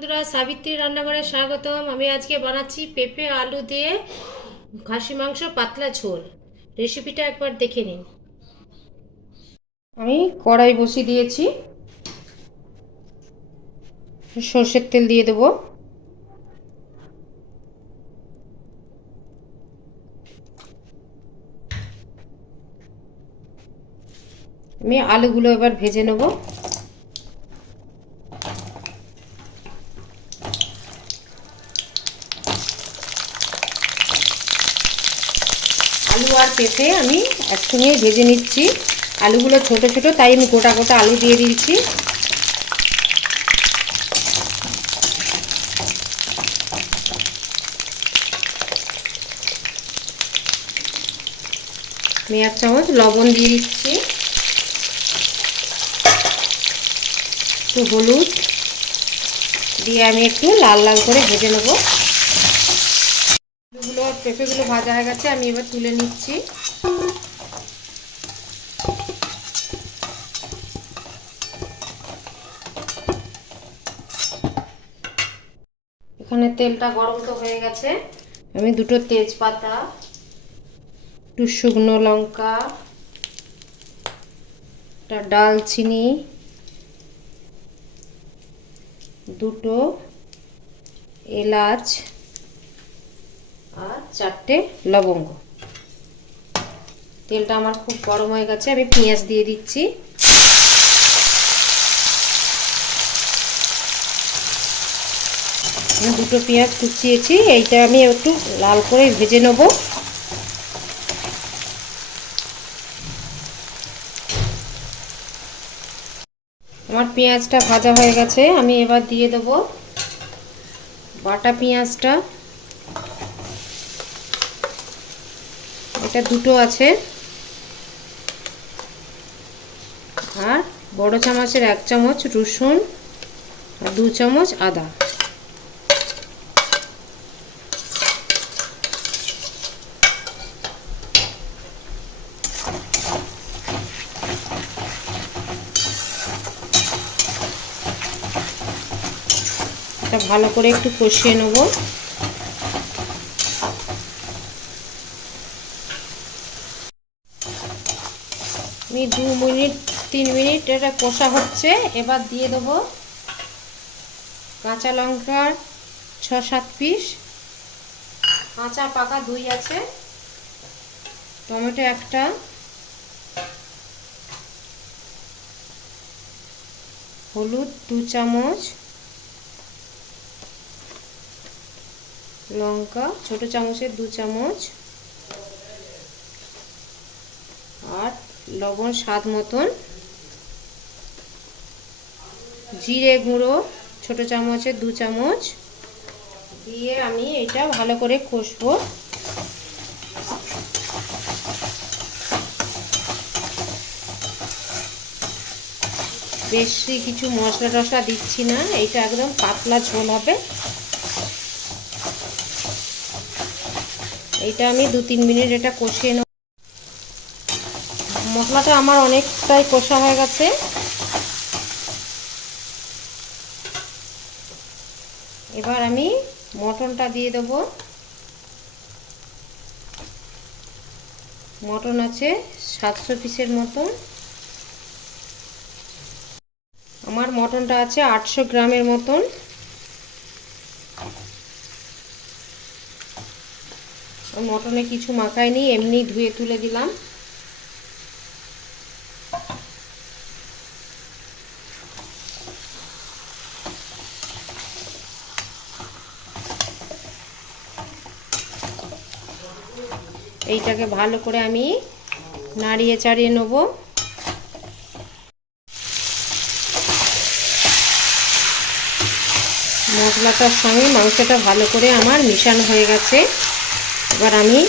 বন্ধুরা, সাবিত্রী রান্নাঘরে স্বাগতম। আমি আজকে বানাচ্ছি পেঁপে আলু দিয়ে খাসি মাংস পাতলা ঝোল। রেসিপিটা একবার দেখে নিন। আমি কড়াই বসিয়ে দিয়েছি, সর্ষের তেল দিয়ে দেবো। আমি আলুগুলো এবার ভেজে নেব। আলু আর পেঁপে আমি একসঙ্গে ভেজে নিচ্ছি। আলুগুলো ছোট ছোট, তাই আমি গোটা গোটা আলু দিয়ে দিচ্ছি। আমি 1 চামচ লবণ দিয়ে দিচ্ছি, একটু হলুদ দিয়ে আমি একটু লাল লাল করে ভেজে নেব। আলুগুলো আর পেঁপেগুলো ভাজা হয়ে গেছে, আমি এবার তুলে নিচ্ছি। এখানে তেলটা গরম তো হয়ে গেছে, আমি 2টো তেজপাতা, 2 শুকনো লঙ্কা, একটা ডালচিনি, 2টো এলাচ আর 4টে লবঙ্গ। তেলটা আমার খুব গরম হয়ে গেছে, আমি পেঁয়াজ দিয়ে দিচ্ছি। আমি 2টো পেঁয়াজ কুচিয়েছি, এইটা আমি একটু লাল করে ভেজে নেব। আমার পেঁয়াজটা ভাজা হয়ে গেছে, আমি এবার দিয়ে দেব বাটা পেঁয়াজটা। এটা 2টো আছে, আর বড় চামচের 1 চামচ রসুন আর 2 চামচ আদা। এটা ভালো করে একটু কষিয়ে নেব। আমি 2-3 মিনিট এটা কষা হচ্ছে। এবার দিয়ে দেবো কাঁচা লঙ্কার 6-7 পিস, কাঁচা পাকা 2 আছে, টমেটো একটা, হলুদ 2 চামচ, লঙ্কা ছোট চামচের 2 চামচ, আর লবণ স্বাদ মতন, জিরে গুঁড়ো ছোট চামচের 2 চামচ দিয়ে আমি এটা ভালো করে কষবো। বেশি কিছু মশলা টশলা দিচ্ছি না, এইটা একদম পাতলা ঝোল হবে। এইটা আমি 2-3 মিনিট এটা কষিয়ে নেব। মশলাটা আমার অনেকটাই কষা হয়ে গেছে। এবার আমি মটনটা দিয়ে দেব। মটন আছে 700 পিসের মতন। আমার মটনটা আছে 800 গ্রামের মতন। মটনে কিছু মাখাইনি, এমনি ধুয়ে তুলে দিলাম। এইটাকে ভালো করে আমি নাড়িয়ে চাড়িয়ে নেব। মশলাটার সঙ্গে মাংসটা ভালো করে আমার মিশানো হয়ে গেছে। এবার আমি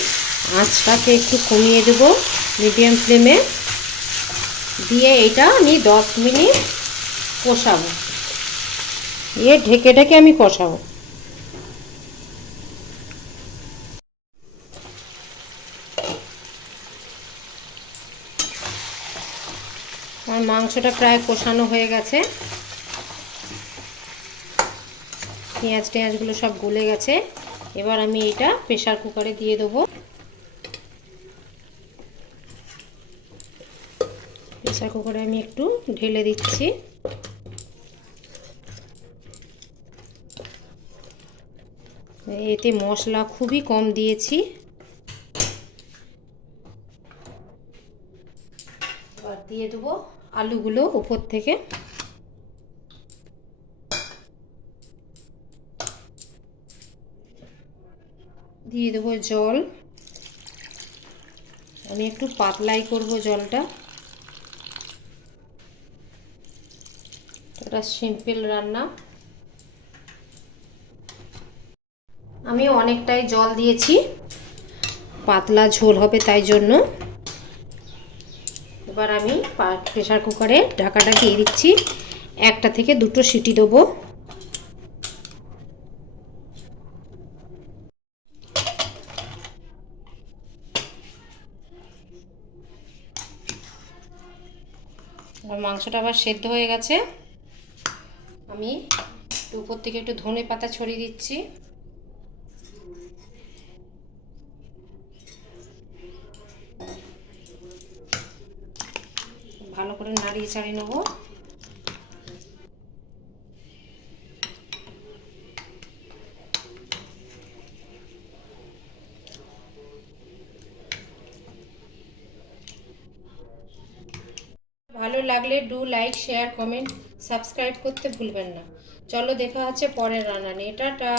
আঁচটাকে একটু কমিয়ে দেব, মিডিয়াম ফ্লেমে দিয়ে এটা আমি 10 মিনিট কষাবো। ঢেকে ঢেকে আমি কষাবো। আমার মাংসটা প্রায় কষানো হয়ে গেছে। পেঁয়াজ টেঁয়াজগুলো সব গলে গেছে। এবার আমি এটা প্রেসার কুকারে দিয়ে দেবো। প্রেসার কুকারে আমি একটু ঢেলে দিচ্ছি। এতে মশলা খুবই কম দিয়েছি। এবার দিয়ে দেবো আলুগুলো উপর থেকে। দিয়ে দেবো জল। আমি একটু পাতলাই করব জলটা। এটা সিম্পল রান্না। আমি অনেকটাই জল দিয়েছি, পাতলা ঝোল হবে তাই জন্য। এবার আমি প্রেসার কুকারে ঢাকাটা দিয়ে দিচ্ছি। 1 থেকে 2 সিটি দেবো। আর মাংসটা আবার সেদ্ধ হয়ে গেছে। আমি উপর থেকে একটু ধনে পাতা ছড়িয়ে দিচ্ছি। ভালো করে নাড়িয়ে চাড়িয়ে নেব। ভালো লাগলে do like share comment subscribe করতে ভুলবেন না। চলো দেখা হচ্ছে পরের রান্না নিয়ে। টাটা।